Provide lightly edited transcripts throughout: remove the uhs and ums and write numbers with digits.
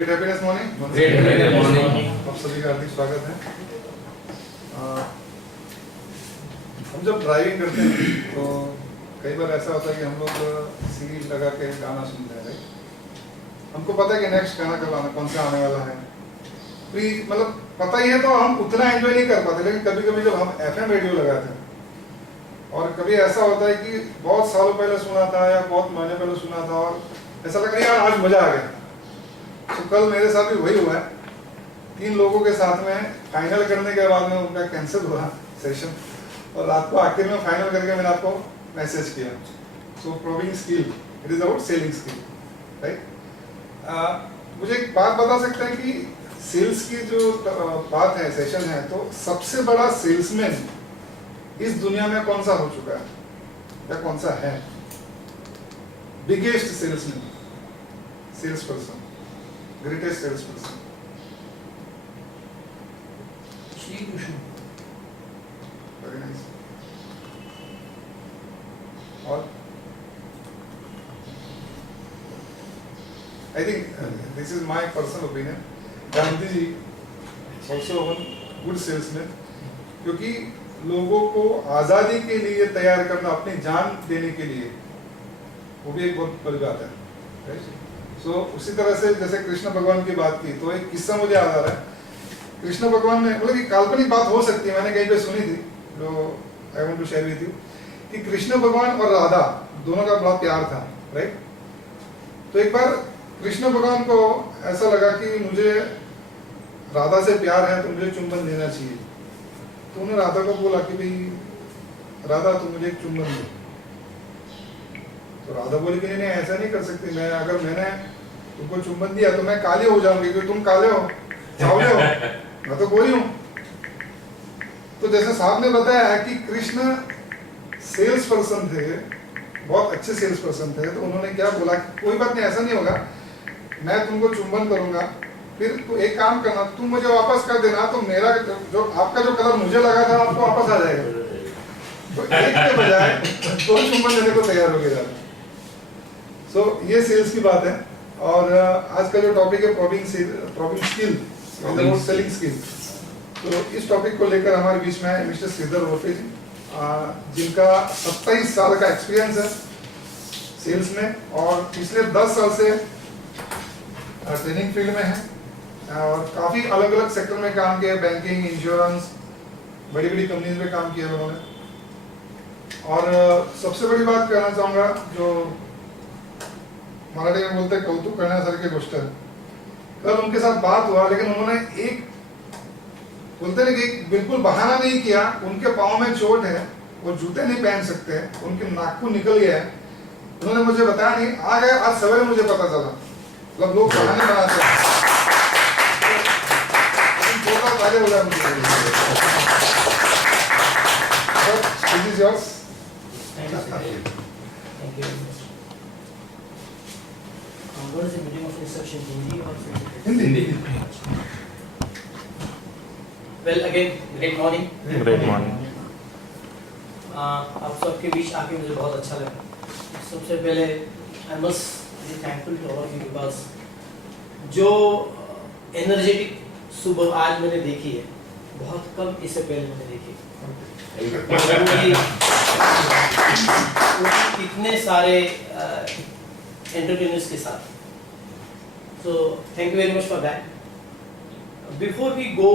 Happiness morning आप सभी का हार्दिक स्वागत है। हम जब ड्राइविंग करते हैं तो कई बार ऐसा होता है कि हम लोग सीडी लगा के गाना सुनते हैं, राइट। हमको पता है कि नेक्स्ट गाना कब आना, कौन सा आने वाला है, मतलब पता ही है, तो हम उतना एंजॉय नहीं कर पाते। लेकिन कभी कभी जब हम FM रेडियो लगाते हैं और कभी ऐसा होता है कि बहुत सालों पहले सुना था या बहुत महीने पहले सुना था और ऐसा लग रहा है यार आज मजा आ गया। तो कल मेरे साथ भी वही हुआ है। 3 लोगों के साथ में फाइनल करने के बाद में उनका कैंसिल हुआ सेशन, और रात को आखिर में फाइनल करके मैंने आपको मैसेज किया। So proving skill, it is about selling skill, right. मुझे एक बात बता सकते हैं कि सेल्स की जो बात है, सेशन है, तो सबसे बड़ा सेल्समैन इस दुनिया में कौन सा हो चुका है या कौन सा है? Biggest salesman, sales person, greatest sales person, Shri Krishna. Very nice. और I think this is my personal opinion, Gandhi ji also one good salesman, क्योंकि लोगों को आजादी के लिए तैयार करना, अपनी जान देने के लिए, वो भी एक बहुत बड़ी बात है, राइट। सो उसी तरह से जैसे कृष्ण भगवान की बात की, तो एक किस्सा मुझे याद आ रहा है। कृष्ण भगवान ने, मतलब कि काल्पनिक बात हो सकती है, मैंने कहीं पे सुनी थी, जो I want to share with you, कि कृष्ण भगवान और राधा दोनों का बड़ा प्यार था, राइट। तो एक बार कृष्ण भगवान को ऐसा लगा कि मुझे राधा से प्यार है तो मुझे चुंबन देना चाहिए। तो उन्होंने राधा को बोला कि भाई राधा तुम मुझे एक चुंबन दो। तो राधा बोली कि नहीं ऐसा नहीं कर सकती, मैं अगर मैंने तुमको चुंबन दिया तो मैं काली हो जाऊंगी, क्योंकि तुम काले हो, सावले हो, मैं तो गोरी हूं। तो जैसे साहब ने बताया है कि कृष्ण सेल्स पर्सन थे, बहुत अच्छे सेल्स पर्सन थे। तो उन्होंने क्या बोला, कोई बात नहीं, ऐसा नहीं होगा, मैं तुमको चुंबन करूंगा, फिर तो एक काम करना, तुम मुझे वापस कर देना, तो मेरा जो आपका जो कलर मुझे लगा था आपको वापस आ जाएगा। तो एक के बजाय 2 चुंबन देने को तैयार हो गया। सो ये सेल्स की बात है। और आज का जो टॉपिक है प्रोविंग स्किल, सेलिंग स्किल, तो इस टॉपिक को लेकर हमारे बीच में है मिस्टर श्रीधर रोफे जी, जिनका 27 साल का एक्सपीरियंस है सेल्स में, और पिछले 10 साल से ट्रेनिंग फील्ड में है, और काफ़ी अलग अलग सेक्टर में काम किया, बैंकिंग, इंश्योरेंस, बड़ी बड़ी कंपनीज में काम किया उन्होंने। और सबसे बड़ी बात कहना चाहूँगा, जो मराठी में बोलते हैं कौतुक करण्यासारखी गोष्ट है, कल उनके साथ बात हुआ, लेकिन उन्होंने एक बोलते हैं कि बिल्कुल बहाना नहीं किया। उनके पाँव में चोट है, वो जूते नहीं पहन सकते, उनके नाखून निकल गया है, उन्होंने मुझे बताया नहीं, आ गए आज सवेरे मुझे पता चला। मतलब लोग बहाने बनाते हैं, हो गया मुझे। This is yours. Thank you very much. What is the medium of instruction, Hindi or Sanskrit? Hindi. Well, again, great morning. Great morning. आप सबके बीच आके मुझे बहुत अच्छा लगा। सबसे पहले I must be thankful to all of you because जो एनर्जेटिक सुबह आज मैंने देखी है, बहुत कम इससे पहले मैंने देखी। इतने सारे एंटरप्रेन्योर्स के साथ, so thank you very much for that. Before we go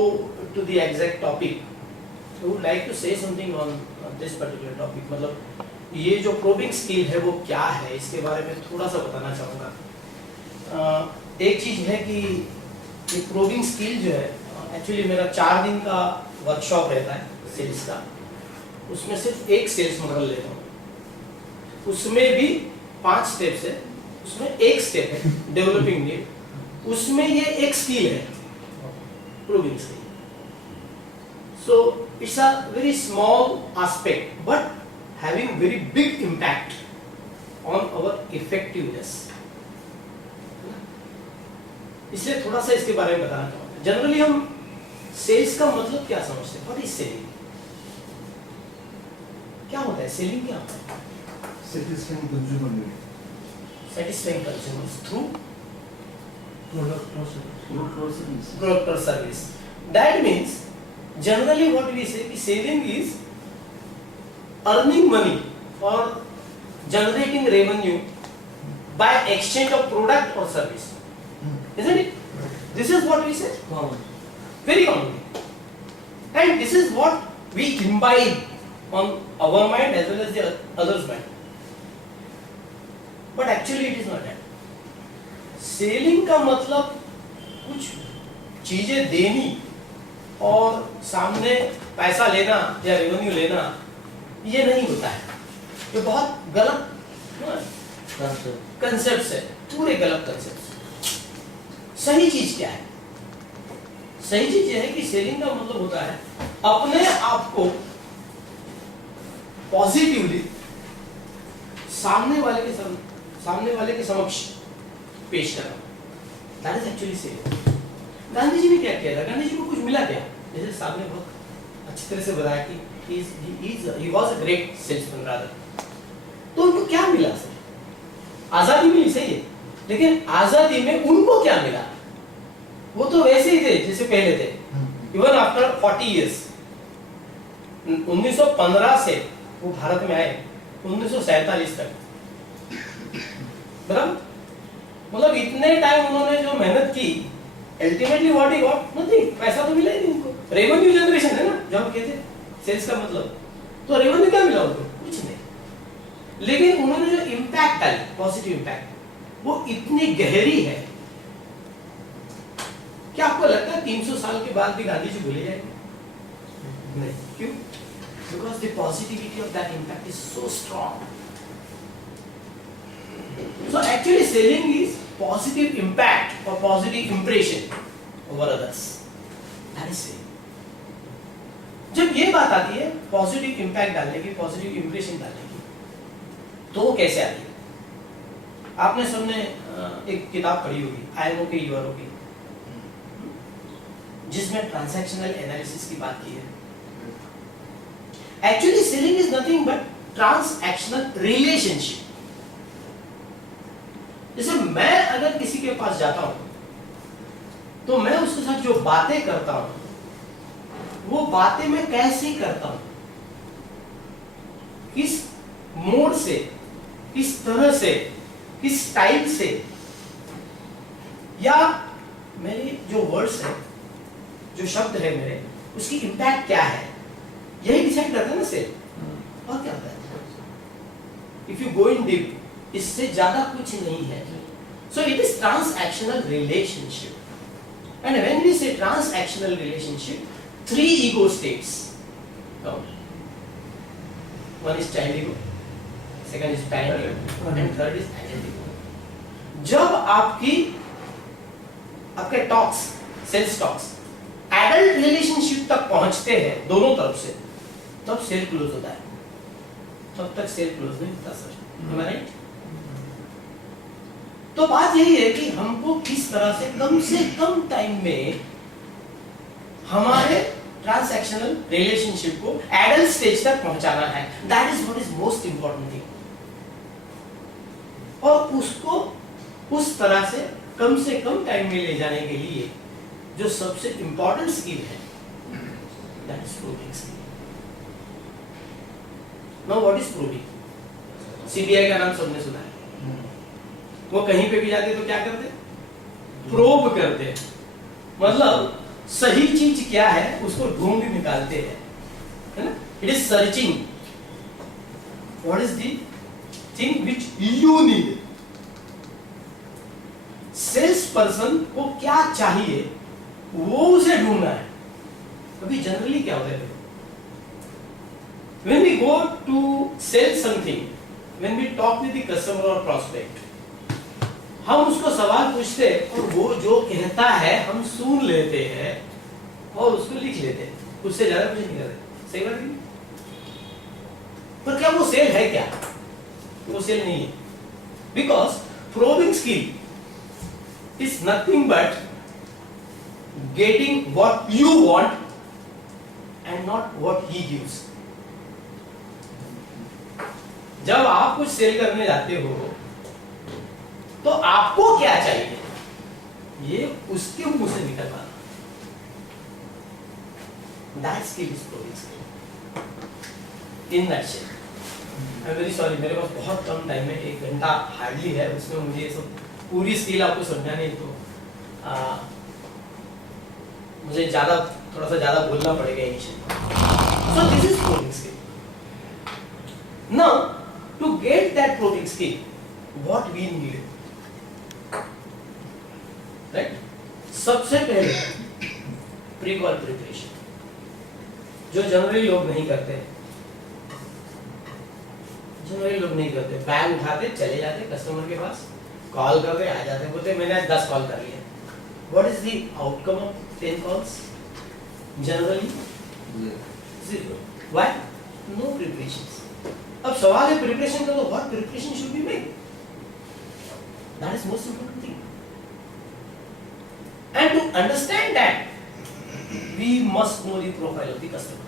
to the exact topic, I would like to say something on this particular topic. मतलब ये जो प्रोबिंग स्किल है वो क्या है, इसके बारे में थोड़ा सा बताना चाहूँगा। एक चीज़ है कि ये प्रोबिंग स्किल जो है, एक्चुअली मेरा 4 दिन का वर्कशॉप रहता है सेल्स का, उसमें सिर्फ एक सेल्स मॉडल लेता हूँ, उसमें भी 5 स्टेप्स है, उसमें एक स्टेप है डेवलपिंग नीड, उसमें ये एक स्किल है proving skill. So it's a very small aspect but having very big impact on our effectiveness. इसलिए थोड़ा सा इसके बारे में बताना चाहूँगा। जनरली हम सेल्स का मतलब क्या समझते हैं? What is selling? क्या होता है सेलिंग? क्या होता है? satisfying consumer need. Satisfying consumers through product or service. That means generally what we say ki selling is earning money or generating revenue by exchange of product or service, isn't it? This is what we say very commonly, and this is what we imbibe on our mind as well as the others' mind. But actually it is not that. Selling का मतलब कुछ चीजें देनी और सामने पैसा लेना या रेवेन्यू लेना, ये नहीं होता है। ये बहुत गलत कंसेप्ट है, पूरे गलत कंसेप्ट। सही चीज क्या है? सही चीज ये है कि सेलिंग का मतलब होता है अपने आप को पॉजिटिवली सामने वाले के समक्ष पेश करना। That is actually selling। Gandhi ji ने क्या किया था? गांधी जी को कुछ मिला क्या? जैसे साहब ने बहुत अच्छी तरह से बताया कि he was a great salesman rather। तो उनको क्या मिला सर? आजादी मिली, सही है, लेकिन आजादी में उनको क्या मिला? वो तो वैसे ही थे जैसे पहले थे, इवन आफ्टर 40 years। 1915 से वो भारत में आए 1947 तक, बराबर? मतलब इतने टाइम उन्होंने जो मेहनत की, ultimately what he got? Nothing. पैसा तो मिला ही नहीं उनको। रेवेन्यू जनरेशन है ना जो हम कहते हैं सेल्स का मतलब, तो रेवेन्यू क्या मिला उनको? कुछ नहीं। लेकिन उन्होंने जो इम्पैक्ट डाली, पॉजिटिव इम्पैक्ट, वो इतनी गहरी है। क्या आपको लगता है 300 साल के बाद भी गांधी जी भूले जाएंगे? नहीं। क्यों? Because the positivity of that impact is so strong. So actually selling is positive impact or positive impression over others. That is selling. जब ये बात आती है पॉजिटिव इम्पैक्ट डालने की, पॉजिटिव इंप्रेशन डालने की, तो वो कैसे आती है? आपने सबने एक किताब पढ़ी होगी IMO की, URO की, जिसमें ट्रांजैक्शनल एनालिसिस की बात की है। Actually selling is nothing but transactional relationship। जैसे मैं अगर किसी के पास जाता हूं तो मैं उसके साथ जो बातें करता हूं वो बातें मैं कैसे करता हूं, किस मोड से, किस तरह से, किस स्टाइल से, या मेरे जो वर्ड्स है, जो शब्द है मेरे, उसकी इंपैक्ट क्या है, यही डिसाइड करता है ना सेल। और क्या होता है? If you go in deep, इससे ज्यादा कुछ नहीं है। So it is transactional relationship. And when we say transactional relationship, 3 ego states come. One is child ego, second is parent ego, and third is adult ego. जब आपके talks, sales talks adult relationship तक पहुंचते हैं दोनों तरफ से, तब cell close होता है। तब तक सेल क्लोज नहीं होता सर, am I right? तो बात यही है कि हमको किस तरह से कम टाइम में हमारे ट्रांसैक्शनल रिलेशनशिप को एडल्ट स्टेज तक पहुंचाना है। That is what is most important thing. और उसको उस तरह से कम टाइम में ले जाने के लिए जो सबसे इंपॉर्टेंट स्किल है, that is proving skill. Now what is proving? CBI का नाम सबने सुना है। वो कहीं पे भी जाते तो क्या करते? प्रोब करते। मतलब सही चीज क्या है उसको ढूंढ निकालते हैं, है ना? It is searching what is the thing which you need. Sales person को क्या चाहिए वो उसे ढूंढना है। अभी जनरली क्या होता है, when we go to sell something, when we talk with the customer or prospect, हम उसको सवाल पूछते हैं और वो जो कहता है हम सुन लेते हैं और उसको लिख लेते हैं, उससे ज्यादा कुछ नहीं करते। सही बात नहीं? पर क्या वो सेल है? क्या वो सेल नहीं है? Because probing skill is nothing but getting what you want and not what he gives. जब आप कुछ सेल करने जाते हो तो आपको क्या चाहिए ये उसके मुंह से निकल रहा। That skill is probing skill. In nutshell. I'm very sorry, मेरे पास बहुत कम टाइम है, 1 घंटा हार्डली है, उसमें मुझे ये सब पूरी स्किल आपको समझानी है तो मुझे थोड़ा सा ज़्यादा बोलना पड़ेगा initially. So this is probing skill. Now to get that probing skill, what we need? Right? सबसे पहले pre-call preparation. जो जनरली लोग नहीं करते, बैग उठाते चले जाते कस्टमर के पास, कॉल करते आ जाते, बोलते मैंने आज 10 कॉल कर लिए. What is the outcome of 10 calls? Generally 0. Why? No preparations. अब सवाल है प्रिपरेशन का, तो what preparation should be made? That is most important thing. And to understand that we must know the profile of the customer.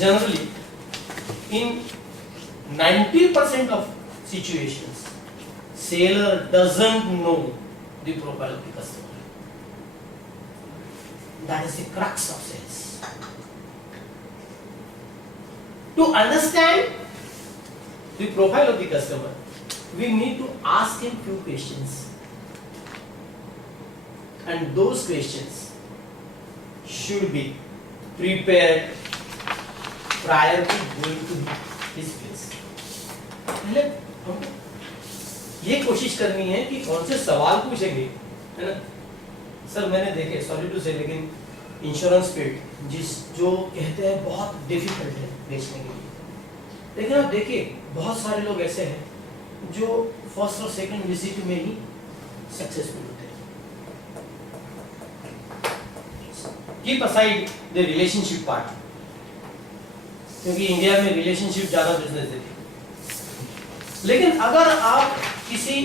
Generally, in 90% of situations, seller doesn't know the profile of the customer. That is the crux of sales. To understand the profile of the customer, we need to ask him few questions, and those questions should be prepared prior to going to his place. पहले हमको ये कोशिश करनी है कि कौन से सवाल पूछेंगे, है ना? सर मैंने देखे, सॉरी टू से, लेकिन इंश्योरेंस फील्ड जो कहते हैं बहुत डिफिकल्ट है बेचने के लिए, लेकिन आप देखिए बहुत सारे लोग ऐसे हैं जो फर्स्ट और सेकंड विजिट में ही सक्सेसफुल होते हैं. Keep aside the relationship part, क्योंकि इंडिया में रिलेशनशिप ज्यादा बिजनेस देती है. लेकिन अगर आप किसी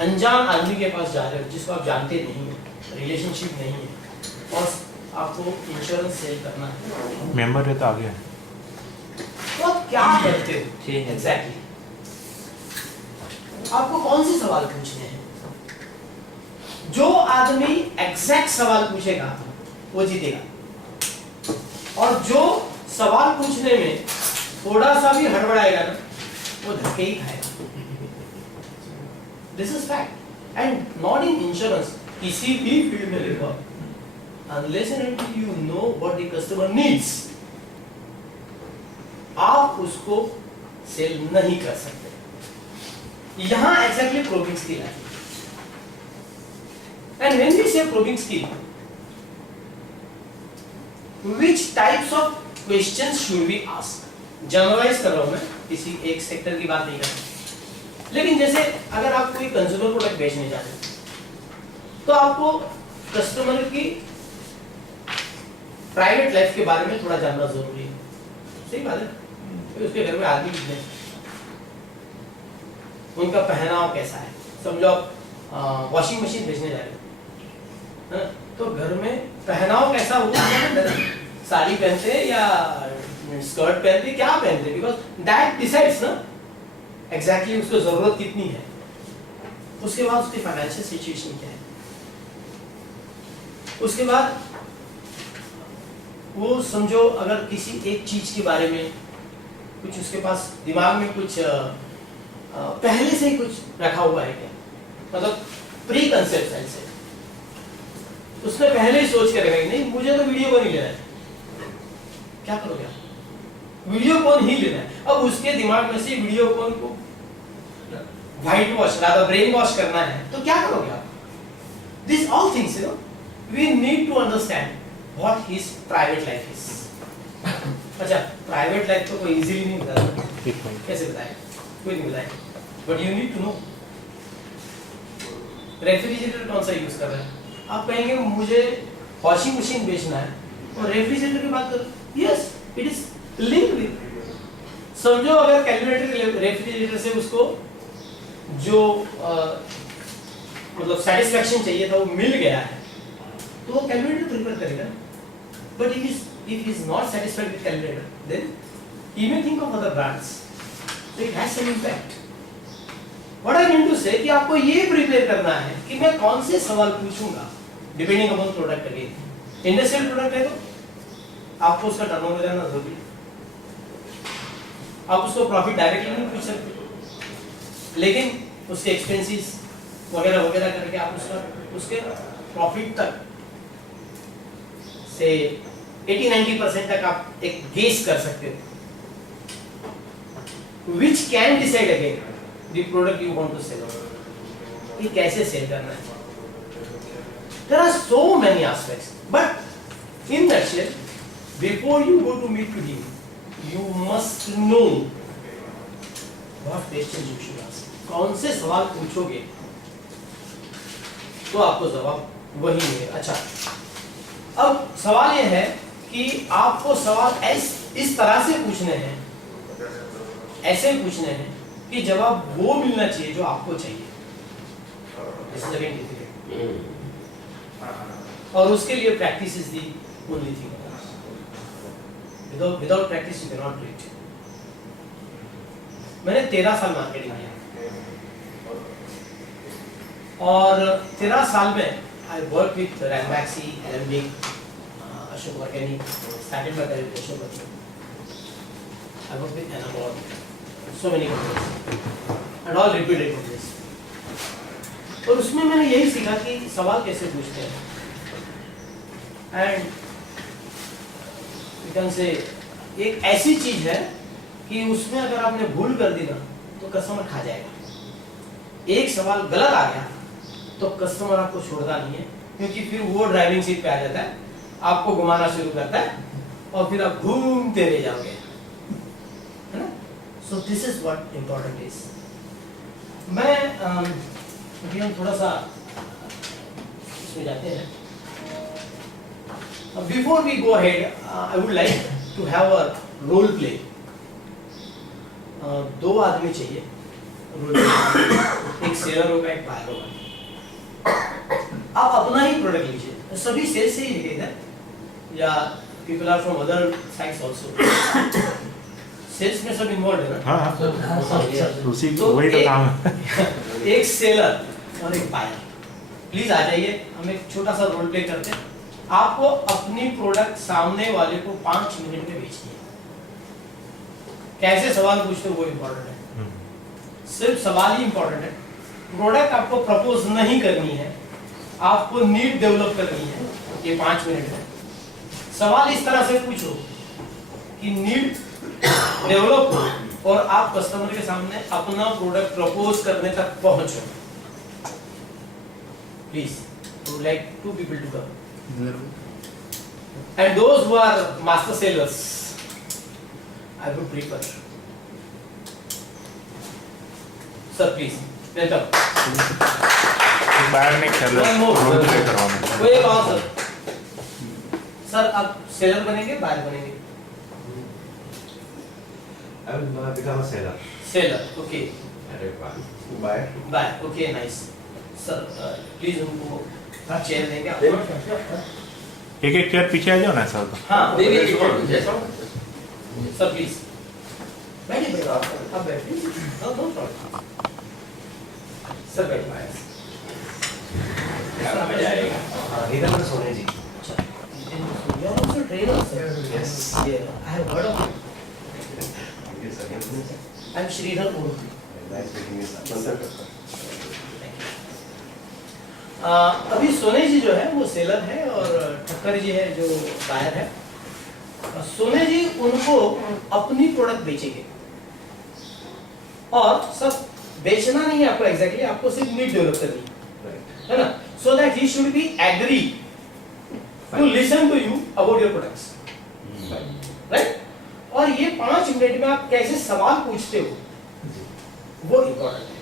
अनजान आदमी के पास जा रहे हो जिसको आप जानते नहीं हो, रिलेशनशिप नहीं है, और आपको इंश्योरेंस सेल करना है, मेंबर है तो आ गया, तो आप क्या करते हो एग्जैक्टली? आपको कौन से सवाल पूछने हैं? जो आदमी एग्जैक्ट सवाल पूछेगा वो जीतेगा, और जो सवाल पूछने में थोड़ा सा भी हड़बड़ाएगा ना, वो धक्के ही खाएगा. This is fact. And not in insurance, किसी भी फील्ड में देखो, unless and until you know what the customer needs, आप उसको सेल नहीं कर सकते. यहां एग्जैक्टली प्रोबिंग स्किल है. And when we say probing skill, which types of questions should we ask? Generalize कर रहा हूँ मैं, किसी एक सेक्टर की बात नहीं कर रहा. लेकिन जैसे अगर आप कोई कंज्यूमर प्रोडक्ट बेचने जाते हैं, तो आपको कस्टमर की प्राइवेट लाइफ के बारे में थोड़ा जानना जरूरी है. सही बात है. तो उसके घर में आदमी कितने हैं, उनका पहनाव कैसा है. समझो आप वॉशिंग मशीन बेचने जा रहे हो, तो घर में पहनाव कैसा होगा, साड़ी पहनते हैं या स्कर्ट पहनते, क्या पहनते, बिकॉज दैट डिसाइड्स ना एग्जैक्टली उसको जरूरत कितनी है. उसके बाद उसकी फाइनेंशियल सिचुएशन क्या है, उसके बाद वो समझो अगर किसी एक चीज के बारे में कुछ उसके पास दिमाग में कुछ पहले से ही कुछ रखा हुआ है क्या, मतलब प्री कंसेप्ट से उसने पहले ही सोच के रखा कि नहीं मुझे तो वीडियो कॉन ही लेना है. क्या करोगे आप? वीडियो कॉन ही लेना है. अब उसके दिमाग में से वीडियो कॉन को whitewash, rather brainwash करना है, तो क्या करोगे आप? This all things you know we need to understand what his private life is. अच्छा, प्राइवेट लाइफ तो कोई इजीली नहीं बताता. कैसे बताए? कोई नहीं बताए. But you need to know refrigerator कौन सा यूज कर रहा है. आप कहेंगे मुझे वॉशिंग मशीन बेचना है और रेफ्रिजरेटर की बात करो, yes it is linked with. समझो अगर कैलकुलेटर रेफ्रिजरेटर से उसको जो मतलब सेटिस्फैक्शन चाहिए था वो मिल गया है, तो वो कैलकुलेटर प्रिफर करेगा. But if he is not satisfied with calculator, then he may think of other brands. So it has some impact. What I mean to say कि आपको ये प्रिपेयर करना है कि मैं कौन से सवाल पूछूंगा depending upon product again. Industrial product है तो आपको उसका टर्नओवर जानना जरूरी है। आप उसको प्रॉफिट डायरेक्टली नहीं पूछ सकते, लेकिन उसके एक्सपेंसेस वगैरह वगैरह करके आप उसके प्रॉफिट तक से 80-90% तक आप एक गेस कर सकते हो, which can decide again the product you want to sell. ये कैसे सेल करना है? There are so many aspects, but in nutshell, before you go to meet with him, you must know what questions you should ask. कौन से सवाल पूछोगे तो आपको जवाब वही मिलेगा। अच्छा, अब सवाल यह है कि आपको सवाल इस तरह से पूछने हैं, ऐसे पूछने हैं कि जवाब वो मिलना चाहिए जो आपको चाहिए। और उसके लिए practice is the only thing. Without practice you can not do it. मैंने 13 साल मार्केटिंग किया और 13 साल में I work with Ranbaxy, Alembic, Ashok वर्केनी, स्टार्टेड माय करियर अशोक वर्केनी। I work with Anamol, so many companies and all reputed companies. और उसमें मैंने यही सीखा कि सवाल कैसे पूछते हैं। एंड यू कैन से एक ऐसी चीज है कि उसमें अगर आपने भूल कर दी ना तो कस्टमर खा जाएगा। एक सवाल गलत आ गया तो कस्टमर आपको छोड़ता नहीं है, क्योंकि फिर वो ड्राइविंग सीट पे आ जाता है, आपको घुमाना शुरू करता है और फिर आप घूमते रह जाओगे, है ना। So this is what important is. मैं अभी हम थोड़ा सा इसमें जाते हैं। Before we go ahead I would like to have a role play. 2 आदमी चाहिए रोल प्ले, एक सेलर होगा, एक बायर होगा। आप अपना ही प्रोडक्ट लीजिए, सभी सेल्स से ही लिखे इधर, या people are from other sides also. Sales में सब इन्वॉल्व है ना। हाँ, उसी वही तो काम है। एक सेलर और एक बायर, प्लीज आ जाइए, हम एक छोटा सा रोल प्ले करते हैं। आपको अपनी प्रोडक्ट सामने वाले को 5 मिनट में बेचनी है। कैसे सवाल पूछते हो वो इम्पोर्टेंट है, सिर्फ सवाल ही इम्पोर्टेंट है। प्रोडक्ट आपको प्रपोज नहीं करनी है, आपको नीड डेवलप करनी है। ये 5 मिनट में सवाल इस तरह से पूछो कि नीड डेवलप हो और आप कस्टमर के सामने अपना प्रोडक्ट प्रपोज करने तक पहुंचो। Please, would like 2 people to come. And those who are master sellers, I would prefer. Sir, please, welcome. बाहर नहीं कर One more. रोल प्ले करवाना। कोई एक और सर। सर आप सेलर बनेंगे, बायर बनेंगे? I will become a seller. Seller, okay. Buyer. Buyer, okay, nice. Sir please उनको चेयर देंगे आप? एक चेयर पीछे आ जाओ ना सर। तो हाँ, सर प्लीज बैठिए, आप बैठिए। नो प्रॉब्लम, सर बैठिए। Neither one is Sonia ji. You are also trainer, sir. Yes. Yeah, I have heard of it. Yes, sir. I am Sridhar Murthy. Nice meeting you, sir. अभी सोने जी जो है वो seller है और ठक्कर जी है जो बायर है। सोने जी उनको अपनी प्रोडक्ट बेचेंगे और सब बेचना नहीं है आपको एग्जैक्टली, आपको सिर्फ नीड डेवलप करनी है ना, so that he should be agree to listen to you about your products, right. और ये 5 मिनट में आप कैसे सवाल पूछते हो वो इम्पोर्टेंट है।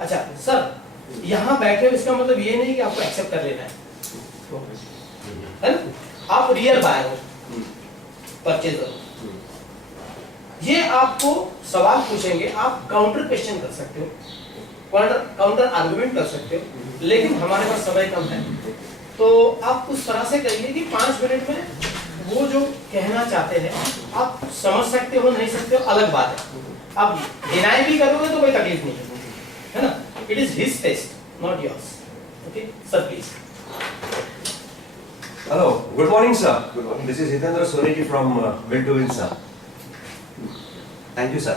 अच्छा सर, यहाँ बैठे हो इसका मतलब ये नहीं कि आपको एक्सेप्ट कर लेना है ना? आप रियल बायर हो, परचेजर हो। ये आपको सवाल पूछेंगे, आप काउंटर क्वेश्चन कर सकते हो, काउंटर आर्गुमेंट कर सकते हो, लेकिन हमारे पास समय कम है, तो आप उस तरह से करिए कि 5 मिनट में वो जो कहना चाहते हैं आप समझ सकते हो, नहीं सकते हो अलग बात है। आप डिनाई भी करोगे तो कोई तकलीफ नहीं है, है ना? It is his taste, not yours. Okay, sir, please. Hello, good morning, sir. Good morning. This is Hitendra Soneji from Will to Win, sir. Thank you, sir.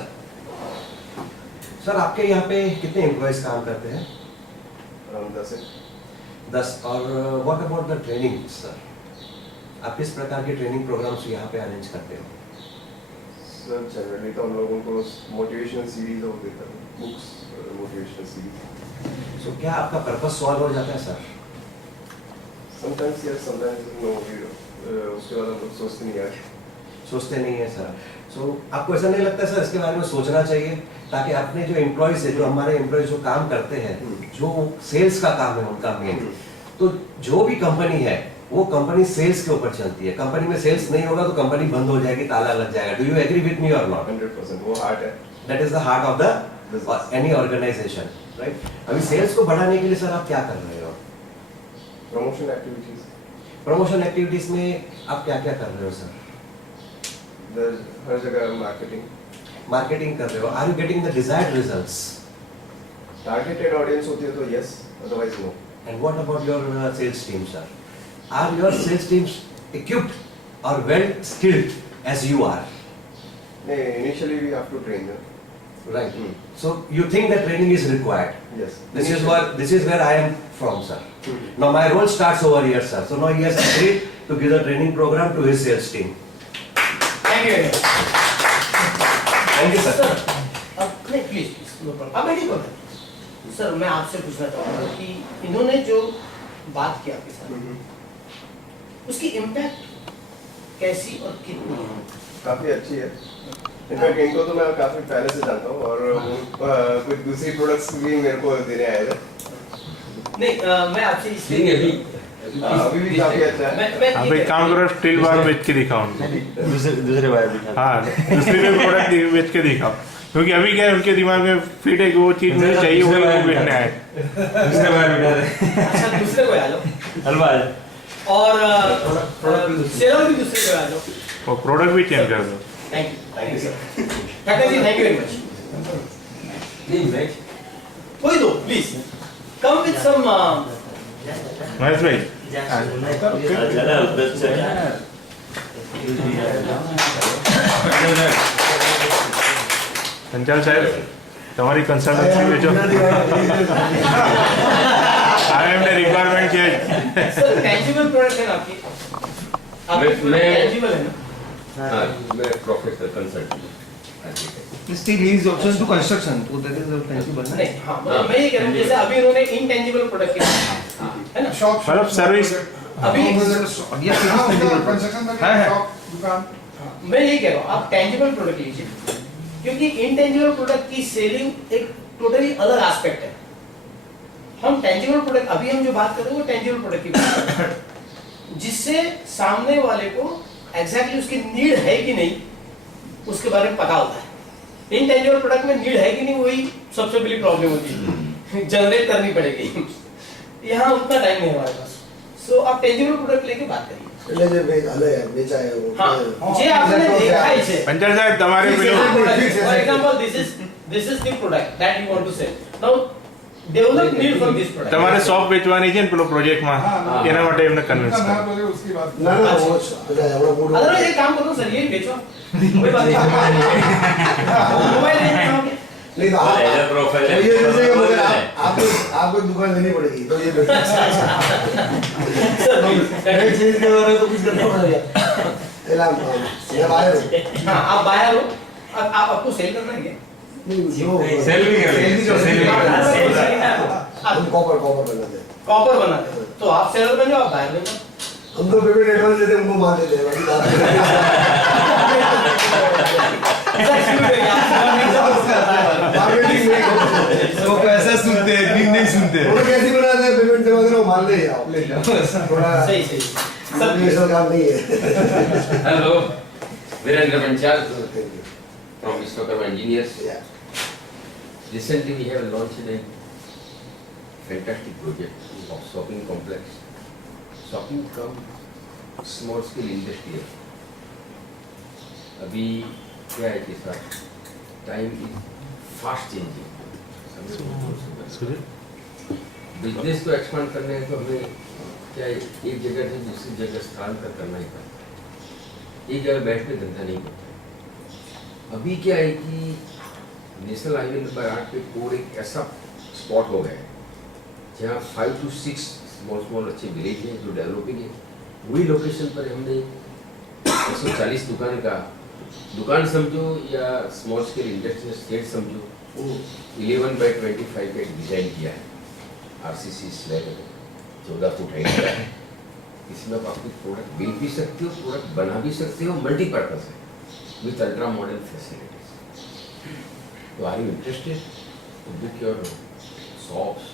Sir आपके यहाँ पे कितने एम्प्लॉयज काम करते हैं? अराउंड 10. और what about the training, sir? आप किस प्रकार के ट्रेनिंग प्रोग्राम्स यहाँ पे अरेंज करते हो? सर जनरली तो हम लोगों को मोटिवेशनल सीरीज और देता है, बुक्स मोटिवेशनल सीरीज. सो क्या आपका पर्पस सॉल्व हो जाता है, sir? Sometimes yes, sometimes no. उसके बाद हम लोग सोचते नहीं यार. सोचते नहीं है, सर. सो आपको ऐसा नहीं लगता, सर, इसके बारे में सोचना चाहिए ताकि अपने जो एम्प्लॉयज है, जो हमारे एम्प्लॉयज जो काम करते हैं, जो सेल्स का काम है उनका मेन, तो जो भी कंपनी है वो कंपनी सेल्स के ऊपर चलती है. कंपनी में सेल्स नहीं होगा तो कंपनी बंद हो जाएगी, ताला लग जाएगा. Do you agree with me or not? 100% वो हार्ट है. That is the heart of the any organization, right? अभी सेल्स को बढ़ाने के लिए सर आप क्या कर रहे हो? Promotion activities. प्रमोशन एक्टिविटीज में आप क्या क्या कर रहे हो, सर? हर जगह मार्केटिंग. मार्केटिंग कर रहे हो. Are you getting the desired results? Targeted audience होती है तो yes, otherwise no. And what about your sales team, sir? Are your sales teams equipped or well skilled as you are? नहीं, initially we have to train them. Right. So you think that training is required? Yes. This is where I am from, sir. Now my role starts over here, sir. So now he has agreed to give a training program to his sales team. Thank you very much. Thank you, sir. Sir, नहीं please no problem. आप बैठिए बोलते. Sir मैं आपसे पूछना चाहूँगा कि इन्होंने जो बात की आपके साथ, उसकी इम्पैक्ट कैसी और कितनी है? काफी अच्छी है. इनफैक्ट इनको तो मैं काफी पहले से जानता हूँ और कुछ दूसरी प्रोडक्ट्स भी मेरे को देने आए थे. नहीं मैं आपसे इसलिए अभी भी काफी अच्छा है. मैं आप एक काम करो, स्टील बार बेच के दिखाओ उनको. दूसरे बार दिखा. हाँ, दूसरी कोई प्रोडक्ट बेच के दिखाओ, क्योंकि अभी क्या है उनके दिमाग में फिट है कि वो चीज मुझे चाहिए, वो बेचने आए. दूसरे बार बिठा दे. अच्छा दूसरे को आ लो हलवा. और सेलर भी दूसरे को आ लो. वो प्रोडक्ट भी चेंज कर दो. Thank you sir. Thakar ji thank you very much. नहीं भाई. कोई दो please come with some. Mahesh भाई ज़्यादा उधर से. संचाल साहेब તમારી કન્સલ્ટન્સી વેચો. આ એમને રિક્વાયરમેન્ટ છે. सर टेंजिबल प्रोडक्ट है ना आपकी? मैं टेंजिबल है ना? हाँ, मैं professor consultant. Still he is also into construction. So that is the principle. नहीं हाँ मैं ये कह रहा हूँ जैसे अभी उन्होंने इंटेंजिबल प्रोडक्ट की है ना? शॉप मतलब सर्विस. अभी Yes, कंस्ट्रक्शन में हाँ, हाँ. शॉप दुकान. मैं ये कह रहा हूँ आप टेंजिबल प्रोडक्ट लीजिए, क्योंकि इंटेंजिबल प्रोडक्ट की सेलिंग एक टोटली अलग एस्पेक्ट है. हम टेंजिबल प्रोडक्ट अभी हम जो बात कर रहे हैं वो टेंजिबल प्रोडक्ट की बात कर रहे हैं, जिससे सामने वाले को एग्जैक्टली उसकी नीड है कि नहीं उसके बारे में पता होता है. इंटेंजिबल प्रोडक्ट में नीड है कि नहीं वही सबसे बड़ी प्रॉब्लम होती है, जनरेट करनी पड़ेगी. यहाँ उतना टाइम नहीं है हमारे पास. सो आप टेंजिबल प्रोडक्ट लेके बात करिए. એટલે જે વેચાય वो हाँ जे आपने देखा है इसे. પંચાલ સાહેબ તમારે પેલું For example, this is the product that you want to sell. Now develop need for this product. તમારે શોપ વેચવાની છે ને પેલો પ્રોજેક્ટમાં, એના માટે એમને કન્વિન્સ जितना કરો. महत्व है उसकी बात. ના ના वो બધા એવડો મૂડ अदरवाइज एक काम करो सर, ये बेचो. कोई बात नहीं. मोबाइल नहीं बेचोगे. नहीं तो आप एज प्रोफाइल तो ये जैसे कि मुझे आपको दुकान लेनी पड़ेगी तो ये सर please. नई चीज के बारे में तो कुछ करना पड़ेगा. एला मैं बाहर हूं. हाँ आप बाहर हो, अब आप आपको सेल करना है क्या? सेल भी कर लेंगे. हम कॉपर बनना है. कॉपर बनाते हो तो आप सेलर बन जाओ, आप बाहर बन जाओ. हम तो पेमेंट एडवांस देते उनको मान देते हैं बाकी बात मार्केटिंग नहीं वो पैसा सुनते हैं, नींद नहीं सुनते. वो कैसे बनाते हैं पेमेंट जमा करो मान ले जाओ. थोड़ा सही सही. सब ये काम नहीं है. Hello, Virendra Panchal Thank you. from Vishwakarma Engineers. Yeah. Recently we have launched a fantastic project of shopping complex. Shopping cum small scale industrial. अभी क्या है कि sir time is fast changing. Business को एक्सपांड करने है तो हमें क्या एक जगह से दूसरी जगह स्थानांतर करना ही पड़ता है, एक जगह बैठ के धंधा नहीं करता। अभी क्या है कि नेशनल हाईवे नंबर 8 पे कोर एक ऐसा स्पॉट हो गया है जहाँ 5 to 6 स्मॉल अच्छे विलेज हैं जो डेवलपिंग है। वही लोकेशन पर हमने 140 दुकान समझो या स्मॉल स्केल इंडस्ट्रियल स्टेट समझो, 11/25 का एक डिजाइन किया है। RCC स्लैब 14 फुट हाइट का है। इसमें आप अपनी प्रोडक्ट बेच भी सकते हो, प्रोडक्ट बना भी सकते हो, मल्टीपर्पज है विथ अल्ट्रा मॉडर्न फैसिलिटीज। तो are you interested to book your shops?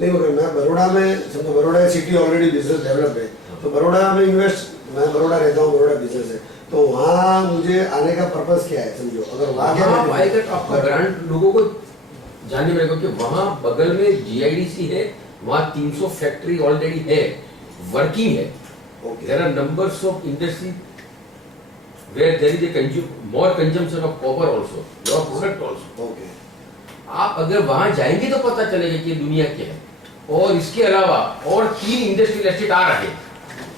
नहीं मगर मैं बड़ौदा में, समझो Baroda city already business develop है, तो बड़ौदा में इन्वेस्ट, मैं बड़ौदा रहता हूँ, बड़ौदा बिजनेस है, तो वहाँ मुझे आने का पर्पस क्या है? समझो अगर वहाँ क्या आप आएगा तो आपका ब्रांड लोगों को जानने में रहेगा कि वहाँ बगल में GIDC है, वहाँ 300 फैक्ट्री ऑलरेडी है, वर्किंग है। There are numbers of industry where there is a more consumption of copper also, your product also. Okay, आप अगर वहां जाएंगे तो पता चलेगा कि दुनिया क्या है। और इसके अलावा और 3 इंडस्ट्रियल एस्टेट आ रहे हैं।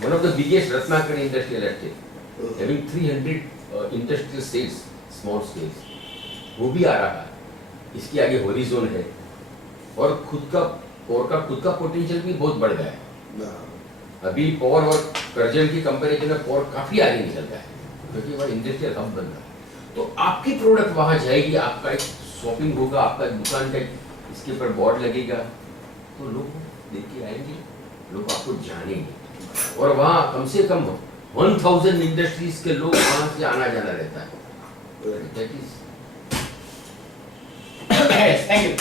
One of the biggest Ratnakar industrial estate having 300 industrial states small scales, वो भी आ रहा है। इसके आगे हॉरिजॉन है और खुद का पोटेंशियल भी बहुत बढ़ गया है। अभी पॉवर और करजन की कंपैरिजन में पॉवर काफी आगे निकल गया है क्योंकि वह इंडस्ट्रियल हब बन रहा है। तो आपकी प्रोडक्ट वहां जाएगी, आपका एक शॉपिंग होगा, आपका दुकान का इसके ऊपर बोर्ड लगेगा, तो लोग देख के आएंगे, लोग आपको जानेंगे। और वहाँ कम से कम 1000 इंडस्ट्रीज के लोग वहां से आना जाना रहता है। That is Yes, thank you.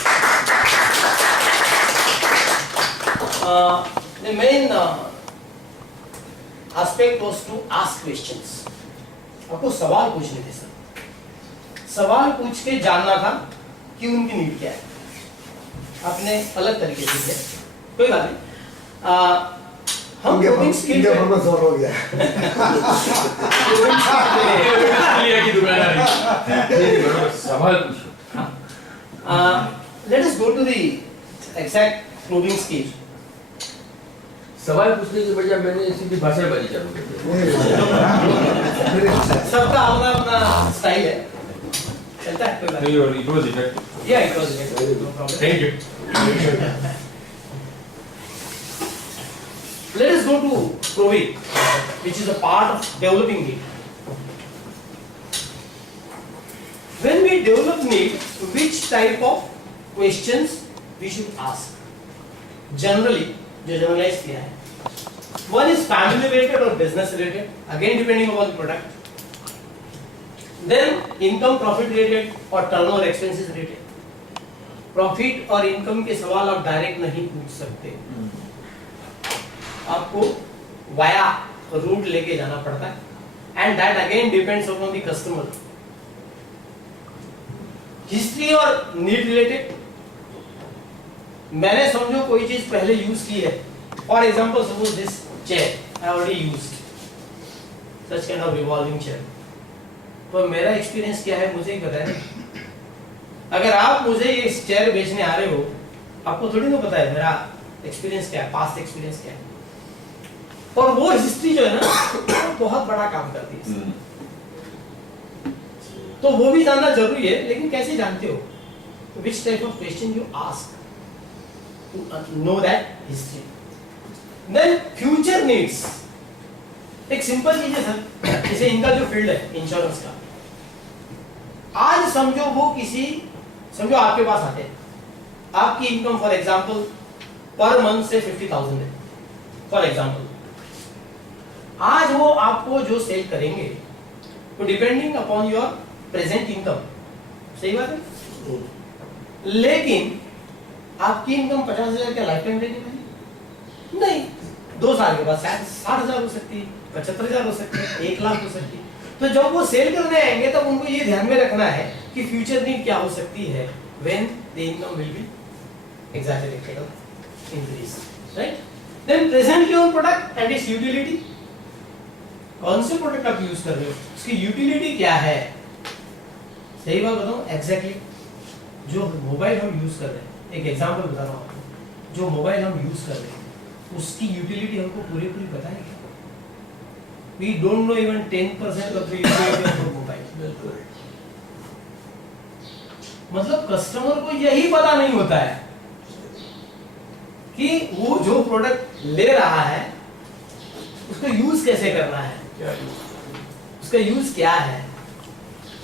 The main aspect was to ask questions. आपको सवाल पूछने थे सर, सवाल पूछ के जानना था कि उनकी नीड क्या है। आपने अलग तरीके से किया, कोई बात नहीं। हम कोडिंग स्किल इनका पर्पस सॉल्व हो गया। सवाल पूछो। Let us go to the exact clothing scheme. सवाल पूछने की बजाय मैंने सीधी भाषाबाजी चालू कर दी। सबका अपना अपना स्टाइल है, चलता है कोई बात नहीं। It was effective. Yeah, it was effective, no problem. Thank you. Let us go to Provit, which is a part of developing need. When we develop need, which type of questions we should ask? Generally, जो generalize किया है, one is family related or business related, again depending upon the product. Then income profit related or turnover expenses related. Profit और income के सवाल आप direct नहीं पूछ सकते, आपको वाया रूट लेके जाना पड़ता है, and that again depends upon the customer. History और नीड रिलेटेड, मैंने समझो कोई चीज पहले यूज की है, for example suppose this chair I already used such kind of revolving chair, तो मेरा एक्सपीरियंस क्या है मुझे ही पता है। अगर आप मुझे ये चेयर बेचने आ रहे हो, आपको थोड़ी ना पता है मेरा एक्सपीरियंस क्या है, पास्ट एक्सपीरियंस क्या है। और वो हिस्ट्री जो है ना, वो बहुत बड़ा काम करती है। तो वो भी जानना जरूरी है, लेकिन कैसे जानते हो? Which type of question you ask to know that history. Then future needs, एक सिंपल चीज है सर, जैसे इनका जो फील्ड है इंश्योरेंस का, आज समझो वो किसी, समझो आपके पास आते हैं, आपकी income for example per month से 50,000 है फॉर एग्जांपल। आज वो आपको जो सेल करेंगे तो depending upon your present income, सही बात है, लेकिन आपकी इनकम 50,000 क्या लाइफ टाइम रहेगी? नहीं, 2 साल के बाद शायद 60,000 हो सकती है, 75,000 हो सकती है, 1 लाख हो सकती है। तो जब वो सेल करने आएंगे तब उनको ये ध्यान में रखना है कि फ्यूचर नीड क्या हो सकती है when the income will be exaggerated और increase, right? Then presently on product and its utility, कौन से प्रोडक्ट आप यूज कर रहे हो, उसकी यूटिलिटी क्या है? सही बात बताऊं, एग्जैक्टली जो मोबाइल हम यूज कर रहे हैं, एक एग्जांपल बता रहा हूँ आपको, जो मोबाइल हम यूज कर रहे हैं उसकी यूटिलिटी हमको पूरी पूरी पता है क्या? We don't know even 10% of the utility of mobile. बिल्कुल। मतलब कस्टमर को यही पता नहीं होता है कि वो जो प्रोडक्ट ले रहा है उसको यूज कैसे करना है, क्या उसका यूज क्या है,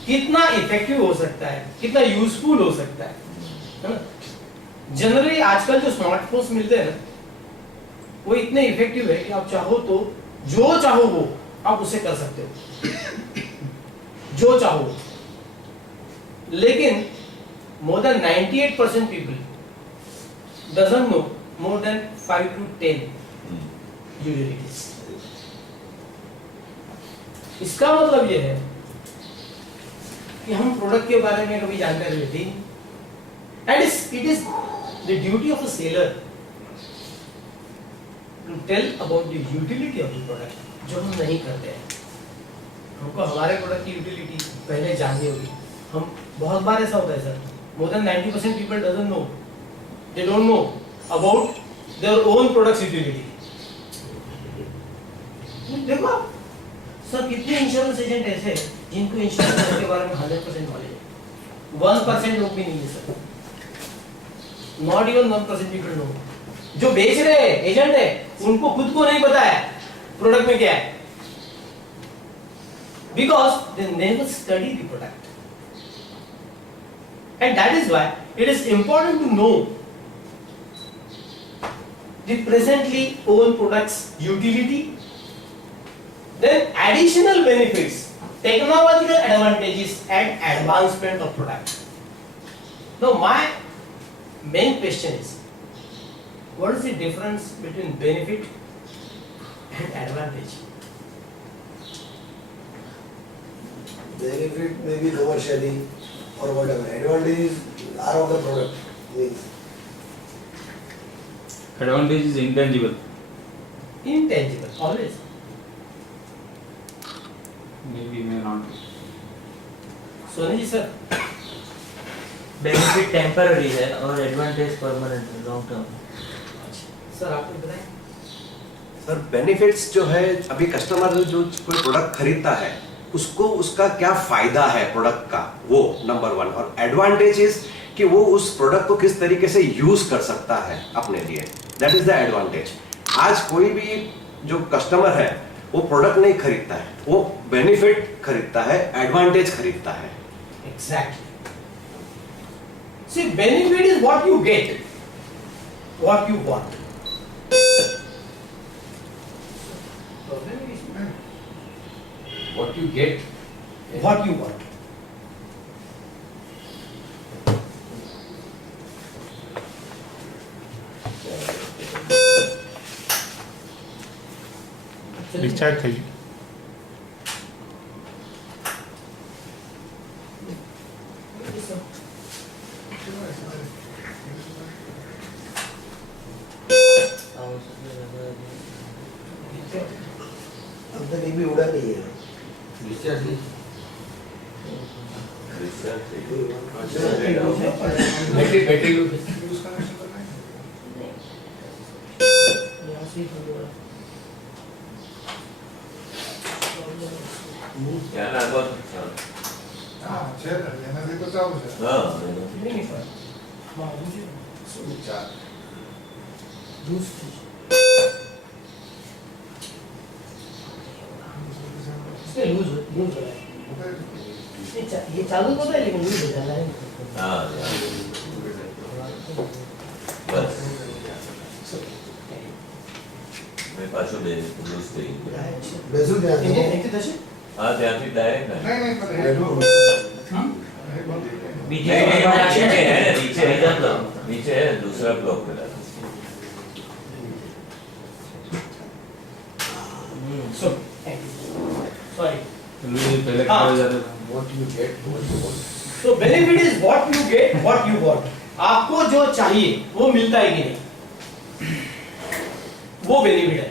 कितना इफेक्टिव हो सकता है, कितना यूजफुल हो सकता है ना? जनरली आजकल जो स्मार्टफोन्स मिलते हैं ना, वो इतने इफेक्टिव है कि आप चाहो तो जो चाहो वो आप उसे कर सकते हो, जो चाहो। लेकिन more than 98% people doesn't know more than 5 to 10 utilities. इसका मतलब ये है कि हम प्रोडक्ट के बारे में कभी जानकारी लेते ही नहीं, and it is the duty of the seller to tell about the utility of the product, जो हम नहीं करते हैं। हमको हमारे प्रोडक्ट की यूटिलिटी पहले जाननी होगी। हम बहुत बार ऐसा होता है sir, more than 90% people doesn't know, they don't know about their own products utility। देखो आप सर, कितने इंश्योरेंस एजेंट ऐसे हैं जिनको इंश्योरेंस के बारे में 100% नॉलेज है? 1% लोग भी नहीं है sir, not even 1% people know. जो बेच रहे हैं एजेंट है, उनको खुद को नहीं पता है प्रोडक्ट में क्या है, because they never study the product. And that is why it is important to know the presently owned products utility, then additional benefits, technological advantages and advancement of product. Now my main question is, what is the difference between benefit and advantage? Benefit may be commercially or whatever. Advantage are of the product. Means Advantage is intangible. Intangible, always. Maybe may not. Soni ji sir, benefit temporary है और advantage permanent है, long term. Sir आपको बताएं। Sir benefits जो है, अभी customer जो कोई प्रोडक्ट खरीदता है उसको उसका क्या फायदा है प्रोडक्ट का, वो नंबर 1। और एडवांटेजेस कि वो उस प्रोडक्ट को किस तरीके से यूज कर सकता है अपने लिए, दैट इज द एडवांटेज। आज कोई भी जो कस्टमर है वो प्रोडक्ट नहीं खरीदता है, वो बेनिफिट खरीदता है, एडवांटेज खरीदता है। Exactly. See, benefit is what you get, what you want. What you get, What you want. Discharge થઈ ગયું। अब तक एक भी उड़ा नहीं है। discharge is Battery, battery use connection करना है। यहाँ से क्या ना बहुत हाँ, છે ને, એનાથી તો ચાલુ છે। हाँ नहीं पर हाँ मुझे શું ચાલ? दूसरी इसमें लूज हो रहा है। ये चालू होता है लेकिन लूज हो जाता है। हाँ बस मैं पाછું લૂઝ થઈ ગયું બેસું ત્યાં इनके इनके दशे હા ત્યાંથી ડાયરેક્ટ નહીં નહીં પણ હેડું हाँ એ બંધ થઈ ગયું। बीजे नीचे है नीचे है दूसरा ब्लॉक में डाला सो सॉरी पहले हाँ। कहा जाता था what you get what you want तो benefit is what you get what you want. आपको जो चाहिए वो मिलता है कि नहीं, वो बेनिफिट है।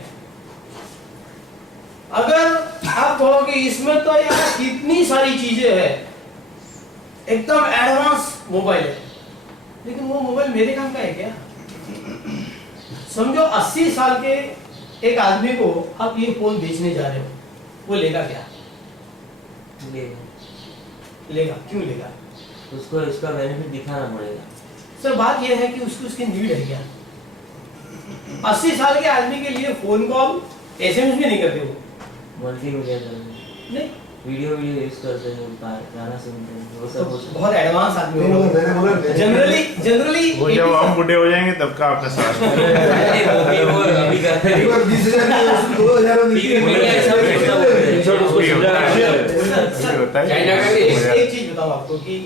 अगर आप कहोगे इसमें तो यार कितनी सारी चीजें हैं, एकदम एडवांस मोबाइल है, लेकिन वो मोबाइल मेरे काम का है क्या? समझो 80 साल के एक आदमी को आप ये फोन बेचने जा रहे हो, वो लेगा क्या? लेगा, क्यों लेगा? उसको इसका बेनिफिट दिखाना पड़ेगा। सर बात यह है कि उसको उसकी नीड है क्या? 80 साल के आदमी के लिए फोन कॉल एसएमएस भी नहीं करते वो। मल्टीमीडिया करते नहीं, वीडियो वीडियो यूज करते हैं, गाना सुनते हैं, वो सब होता बहुत एडवांस आदमी नहीं, मगर मैंने बोला जनरली वो जब हम बुढ़े हो जाएंगे तब का आपका सवाल है। है। वो अभी करते हैं। एक बार 20,000 की 2,000 में ठीक है, ठीक है, सब कुछ सब होता है। छोड़ उसको वही होता है। समझा। वही होता है। चाइना का भी एक चीज बताऊं आपको कि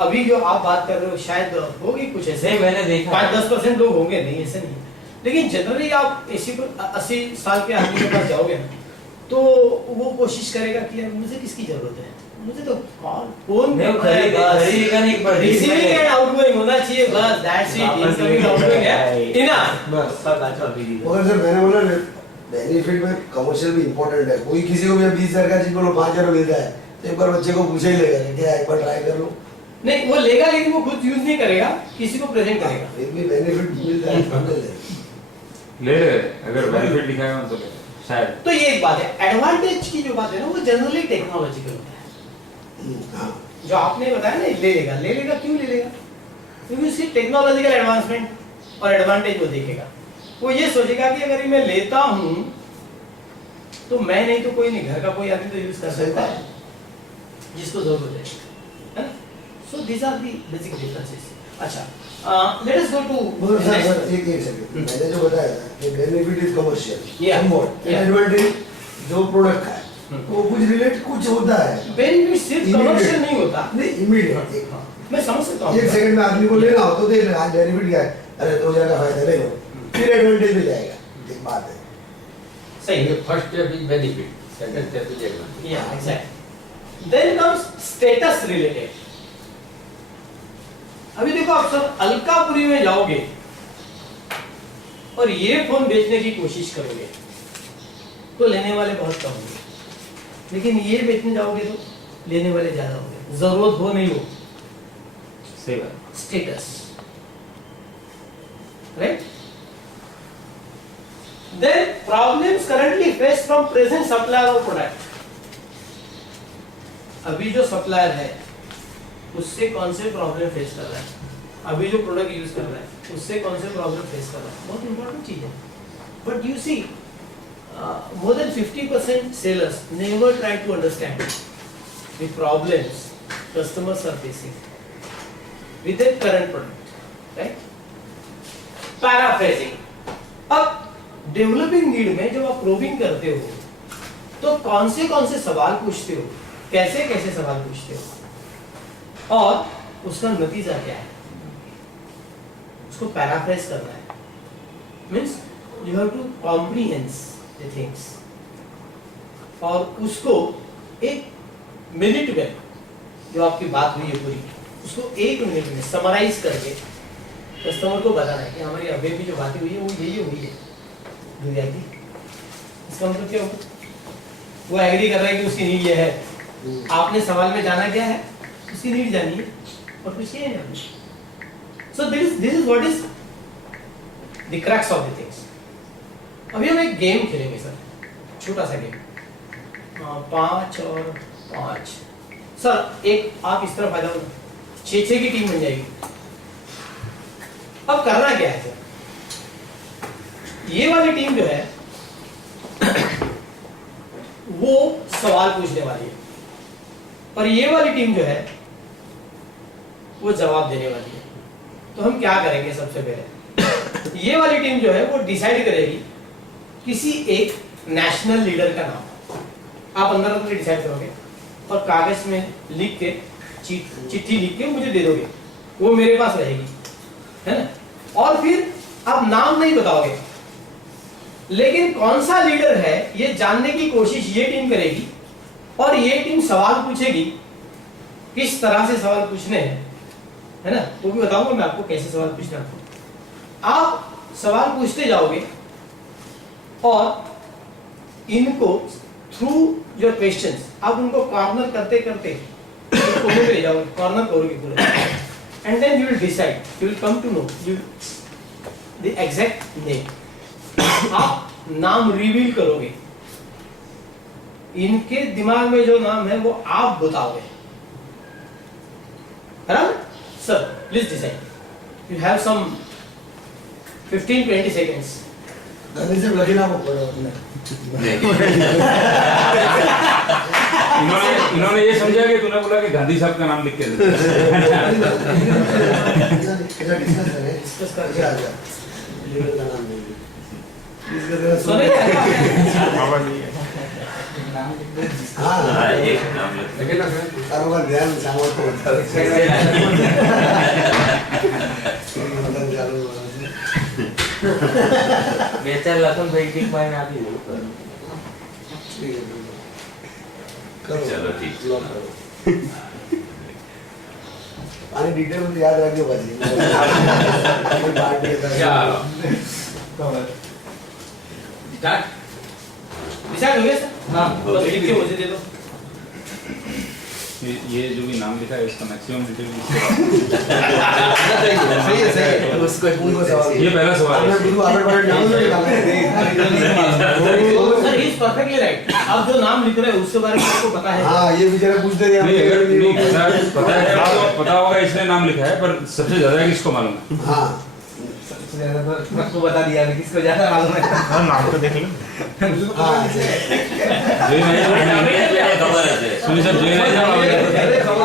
अभी जो आप बात कर रहे हो शायद होगी कुछ ऐसे, नहीं, मैंने देखा। 5-10% लोग होंगे, नहीं ऐसे नहीं। लेकिन जनरली आप 80 साल के आदमी के पास जाओगे ना, तो वो कोशिश करेगा कि यार मुझे किसकी जरूरत है, मुझे तो फोन नहीं, वो खरीदेगा नहीं, पर रिसीविंग एंड आउटगोइंग होना चाहिए, बस दैट्स इट। इनकमिंग आउटगोइंग है इनफ। बस सब अच्छा अभी मगर सर मैंने बोला बेनिफिट में कमर्शियल भी इम्पोर्टेंट है। कोई किसी को भी 20,000 का चीज बोलो 5,000 मिलता है तो एक बार बच्चे को पूछे ही लेगा कि क्या एक बार ट्राई कर लो। नहीं, वो लेगा लेकिन वो खुद यूज नहीं करेगा, किसी को प्रेजेंट करेगा। फिर भी बेनिफिट मिलता है तो ले ले। ले ले, अगर बेनिफिट दिखाएगा तो ले शायद। तो ये एक बात है। एडवांटेज की जो बात है ना, वो जनरली टेक्नोलॉजिकल होता है। हाँ जो आपने बताया ना, ले लेगा, क्यों ले लेगा? क्योंकि उसकी टेक्नोलॉजिकल एडवांसमेंट और एडवांटेज वो देखेगा। वो ये सोचेगा कि अगर मैं लेता हूं तो मैं नहीं तो कोई नहीं, घर का कोई आदमी तो यूज कर सकता है जिसको जरूरत है ना? So this are the basic differences. अच्छा, लेट अस गो टू मगर सर एक सेकंड, मैंने जो बताया था कि benefit is commercial Yeah. Yeah. Advantage जो प्रोडक्ट का है वो कुछ रिलेट कुछ होता है। बेनिफिट सिर्फ कमर्शियल नहीं होता। नहीं इमीडिएट मैं समझ सकता हूँ। एक सेकंड में आदमी को लेना हो तो देख ले आज बेनिफिट क्या है, अरे 2,000 का फायदा ले लो, फिर एडवांटेज भी जाएगा। एक बात है सही है। First step is benefit, second step is advantage. Yeah, exactly. Then comes status related. अभी देखो, आप सब अलकापुरी में जाओगे और ये फोन बेचने की कोशिश करोगे तो लेने वाले बहुत कम होंगे, लेकिन ये बेचने जाओगे तो लेने वाले ज्यादा होंगे, जरूरत हो नहीं हो। सही बात। Status, right? Then problems currently faced from present supplier of product. अभी जो सप्लायर है उससे कौन से प्रॉब्लम फेस कर रहा है, अभी जो प्रोडक्ट यूज कर रहा है उससे कौन से प्रॉब्लम फेस कर रहा है, बहुत इंपॉर्टेंट चीज है। But you see more than 50% sellers never try to understand the problems customers are facing with their current product, right? Paraphrasing. अब डेवलपिंग नीड में जब आप प्रोबिंग करते हो तो कौन से सवाल पूछते हो, कैसे कैसे सवाल पूछते हो और उसका नतीजा क्या है, उसको पैराफ्रेज करना है। Means you have to comprehend the things और उसको एक मिनट में जो आपकी बात हुई है पूरी उसको 1 मिनट में समराइज करके कस्टमर को बताना है कि हमारी अभी भी जो बातें हुई है वो यही हुई है। रियलिटी इसका मतलब क्या होगा, वो एग्री कर रहा है कि उसकी नीड ये है, आपने सवाल में जाना क्या है, उसकी नीड जानिए और कुछ ये है। सो this is what is the crux of the things. अभी हम एक गेम खेलेंगे सर, छोटा सा गेम, 5 और 5। सर एक आप इस तरफ आ जाओ, 6-6 की टीम बन जाएगी। अब करना क्या है सर, ये वाली टीम जो है वो सवाल पूछने वाली है और ये वाली टीम जो है वो जवाब देने वाली है। तो हम क्या करेंगे, सबसे पहले ये वाली टीम जो है वो डिसाइड करेगी किसी एक नेशनल लीडर का नाम, आप अंदर अंदर डिसाइड करोगे और कागज में लिख के चिट्ठी लिख के मुझे दे दोगे, वो मेरे पास रहेगी, है ना? और फिर आप नाम नहीं बताओगे, लेकिन कौन सा लीडर है ये जानने की कोशिश ये टीम करेगी और ये टीम सवाल पूछेगी, किस तरह से सवाल पूछने हैं, है ना? वो भी बताऊंगा मैं आपको कैसे सवाल पूछना है। आप सवाल पूछते जाओगे और इनको थ्रू योर क्वेश्चंस आप उनको कॉर्नर करते करते ले जाओगे, कॉर्नर करोगे पूरे and then you will decide, you will come to know the exact name. आप नाम रिवील करोगे, इनके दिमाग में जो नाम है वो आप बताओगे, बराबर? Sir please decide, you have some 15-20 seconds. Gandhi से लगे ना वो पड़े अपने इन्होंने ये समझा कि तूने बोला कि गांधी साहब का नाम लिख के दे। डिस्कस करके आ जा लीडर का नाम नहीं डिस्कस सुने क्या? आवाज नहीं है। हाँ लेकिन ना सर, कारोबार ध्यान सामने को बता बेहतर लखन भाई ठीक पाए आप ही हो चलो ठीक आणि डिटेल मध्ये याद रखियो बाजी स्टार्ट। डिसाइड हो गया सर? हाँ, बस लिख के मुझे दे दो। ये जो भी नाम लिखा है इसका मैक्सिमम डिटेल सही है उसको उनको सवाल ये पहला सवाल आपने है। गुरु आबेड बड़े नाम नहीं sir he is perfectly right. आप जो नाम लिख रहे हैं उसके बारे में आपको पता है? हाँ ये बेचारा पूछते थे नहीं, अगर नहीं पता है तो पता होगा इसलिए नाम लिखा है, पर सबसे ज्यादा किसको मालूम है? हाँ सबको बता दिया किसको ज्यादा मालूम है। हाँ, नाम तो देख लो। हाँ जय नहीं सुनी सर, जय नहीं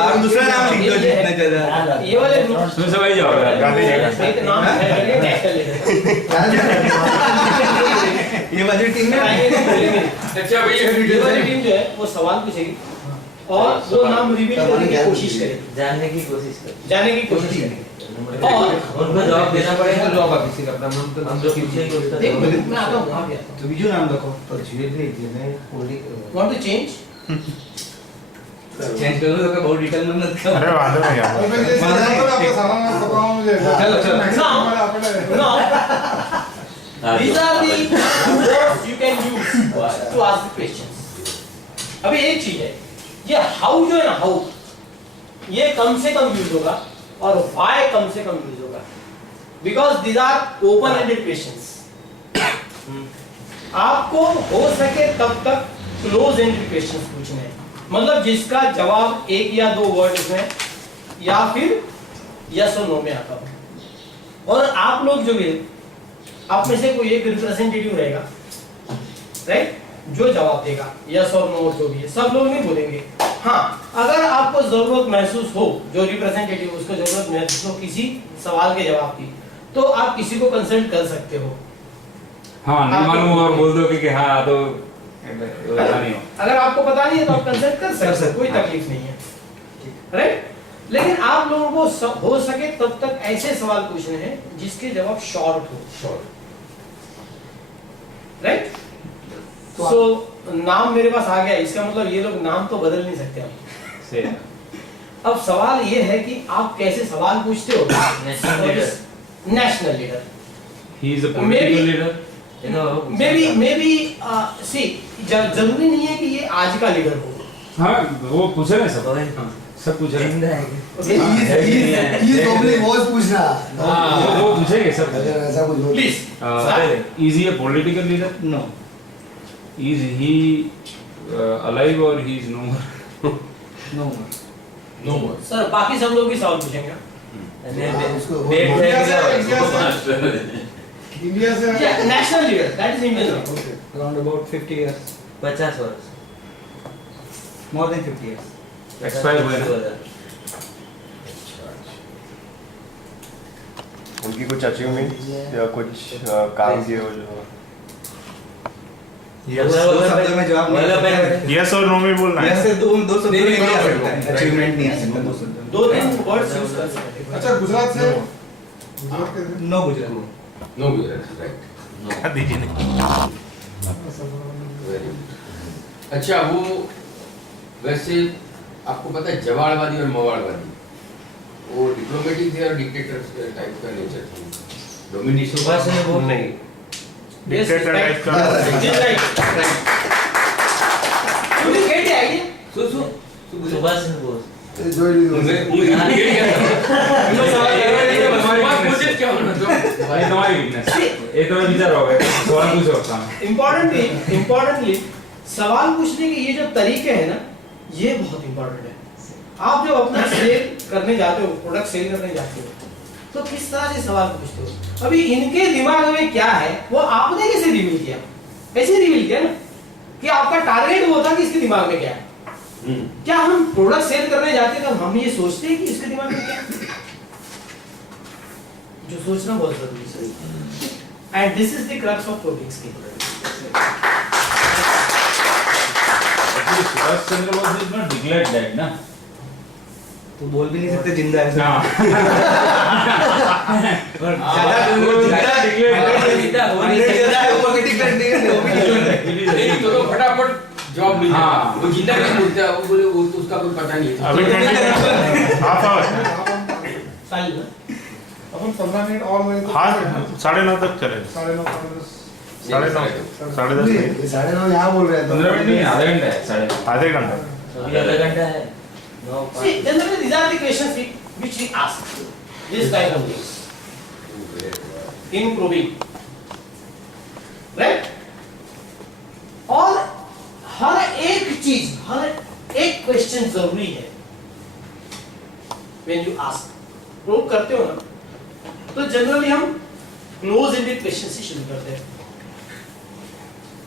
आप दूसरा नाम लिख दो जितना ज्यादा। ये वाले ग्रुप सुनी सर भाई जाओ गांधी जी का। सही तो नाम है नेशनल लीडर। ये वाली टीम में अच्छा भैया ये वाली टीम जो है वो सवाल पूछेगी और वो नाम रिवील करने की कोशिश करेगी, जानने की कोशिश कर जाने की कोशिश करेगी और उनको जवाब देना पड़ेगा। जवाब आप किसी का अपना नाम तो हम जो पूछेंगे उसका एक जवाब मिनट में आता हूँ वहाँ पे आता हूँ। तो बीजू नाम रखो तो धीरे धीरे पूरी Want to change? चेंज कर लो तो बहुत डिटेल में मत करो। अरे वादो नहीं और यार। मैं जैसे आपका सारा नाम पता हूँ मुझे। चलो, चलो। Now, these are the words you can use to ask the questions. अभी एक चीज है, ये how जो है ना how, ये कम से कम यूज होगा और why कम से कम यूज होगा, because these are open-ended questions. आपको हो सके तब तक क्लोज-ended questions पूछने हैं, मतलब जिसका जवाब एक या दो वर्ड में या फिर यस और नो में आता हो। और आप लोग जो भी आप में से कोई एक रिप्रेजेंटेटिव रहेगा, राइट, जो जवाब देगा यस और नो जो भी है, सब लोग नहीं बोलेंगे। हाँ, अगर आपको जरूरत महसूस हो, जो रिप्रेजेंटेटिव उसको जरूरत महसूस हो किसी सवाल के जवाब की, तो आप किसी को कंसल्ट कर सकते हो। हाँ नहीं मालूम और बोल दो कि हाँ तो ऐसा नहीं हो। अगर आपको पता नहीं है तो आप कंसल्ट कर सकते हो, कोई तकलीफ नहीं है, राइट। लेकिन आप लोगों को हो सके तब तक ऐसे सवाल पूछने हैं जिसके जवाब शॉर्ट हो, राइट। सो नाम मेरे पास आ गया, इसका मतलब ये लोग नाम तो बदल नहीं सकते अब। सही है। अब सवाल ये है कि आप कैसे सवाल पूछते हो। National leader. National leader, He is a political leader. May be C, जरूरी नहीं है कि ये आज का लीडर हो। हाँ वो पूछे ना सब पूछ रहे हैं। ये नॉर्मली वॉइस पूछना वो पूछेंगे सब। अगर ऐसा कुछ हो please Is he a political leader? No Is he alive or he is no more? No no more. Sir बाकी सब लोग भी सवाल पूछेंगे। उसको इंडिया से national leader, that is Indian. Around about 50 years 50 वर्ष, मोर देन 50 इयर्स। Expire हुए ना? उनकी कुछ अचीवमेंट या कुछ काम किए हो जो दो शब्दों में जवाब नहीं आ सकता। यस और नो में बोलना है। ऐसे दो शब्दों में नहीं आ सकता, अचीवमेंट नहीं आ सकता दो शब्दों में। दो तीन वर्ड्स यूज कर सकते हैं। अच्छा गुजरात से गुजरात के थे? No Gujarat. No Gujarat, right. Gandhi ji ने। Very good. अच्छा वो वैसे आपको पता है जवाड़वादी और मवाड़वादी, वो डिप्लोमेटिक थे और डिक्टेटर टाइप का नेचर था। डोमिनिक सुभाष चंद्र बोस नहीं डिक्टेटर टाइप का। You will get the idea. Subhash Chandra Bose जो ही नहीं मुझे हो ये क्या मुझे क्या होना तो ये तुम्हारी वीकनेस ये तुम्हें विचार होगा सवाल पूछ सकता हूं इम्पोर्टेंटली सवाल पूछने के ये जो तरीके हैं ना, ये बहुत इम्पोर्टेंट है। आप जब अपना सेल करने जाते हो, प्रोडक्ट सेल करने जाते हो, तो किस तरह से सवाल पूछते हो? अभी इनके दिमाग में क्या है वो आपने कैसे रिवील किया? ऐसे रिवील किया ना कि आपका टारगेट वो था कि इसके दिमाग में क्या है। क्या हम प्रोडक्ट सेल करने जाते हैं तो हम ये सोचते हैं कि इसके दिमाग में क्या है? जो सोचना बहुत जरूरी है। And this is the crux of coding skill. Subhash Chandra Bose is not declared dead ना तो बोल भी नहीं सकते जिंदा है हां नहीं तो फटाफट जॉब मिल जाएगा। वो जिंदा नहीं बोलता, वो बोले वो तो उसका कोई पता नहीं है। अभी हाफ आवर अपन 15 मिनट और लगे तो हाँ 9:30 तक चलेगा 9:30 10:30 ये 9:30 यहाँ बोल रहे हैं 15 मिनट नहीं आधा घंटा है साढ़े आधे घंटे अभी आधा घंटा है। No, See, generally these are the questions which we ask. This type of things. In probing. Right? और हर एक चीज, हर एक क्वेश्चन जरूरी है। When you ask, प्रोब करते हो ना, तो जनरली हम क्लोज एंडेड क्वेश्चन से शुरू करते हैं।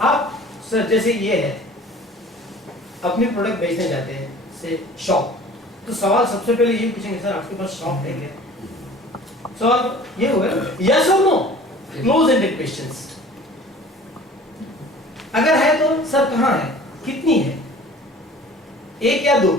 आप सर जैसे ये है, अपनी प्रोडक्ट बेचने जाते हैं से शॉप, तो सवाल सबसे पहले ये पूछेंगे सर आपके पास शॉप है क्या? सवाल ये होगा यस और नो, क्लोज एंडेड क्वेश्चंस। अगर है तो सर कहाँ है, कितनी है, एक या दो,